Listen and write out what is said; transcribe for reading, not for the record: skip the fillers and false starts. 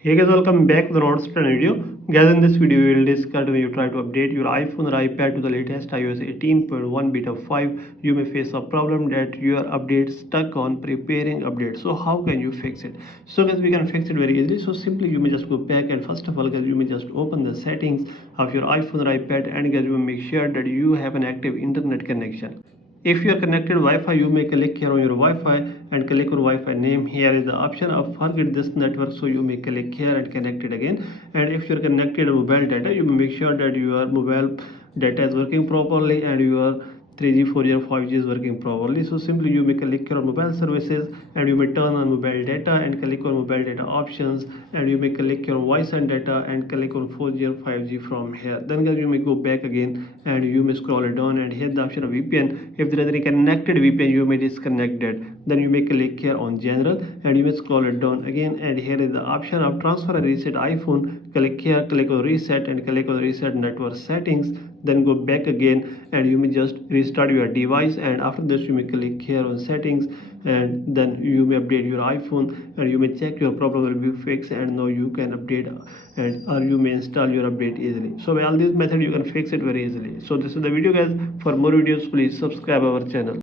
Hey guys, welcome back to the Notes video. Guys, in this video we will discuss when you try to update your iPhone or iPad to the latest iOS 18.1 beta 5, you may face a problem that your update stuck on preparing update. So how can you fix it? So guys, we can fix it very easily. So simply you may just go back, and first of all guys, you may just open the settings of your iPhone or iPad, and guys, you will make sure that you have an active internet connection. If you are connected Wi-Fi, you may click here on your Wi-Fi and click on Wi-Fi name. Here is the option of forget this network, so you may click here and connect it again. And if you are connected on mobile data, you may make sure that your mobile data is working properly and your 3G, 4G and 5G is working properly. So simply you may click here on mobile services and you may turn on mobile data and click on mobile data options, and you may click your voice and data and click on 4G or 5G from here. Then guys, you may go back again and you may scroll it down and hit the option of VPN. If there is any connected VPN, you may disconnect it. Then you may click here on general and you may scroll it down again, and here is the option of transfer and reset iPhone. Click here, click on reset and click on reset network settings. Then go back again and you may just restart your device, and after this you may click here on settings, and then you may update your iPhone and you may check your problem will be fixed, and now you can update and or you may install your update easily. So by all these methods you can fix it very easily. So this is the video guys. For more videos please subscribe our channel.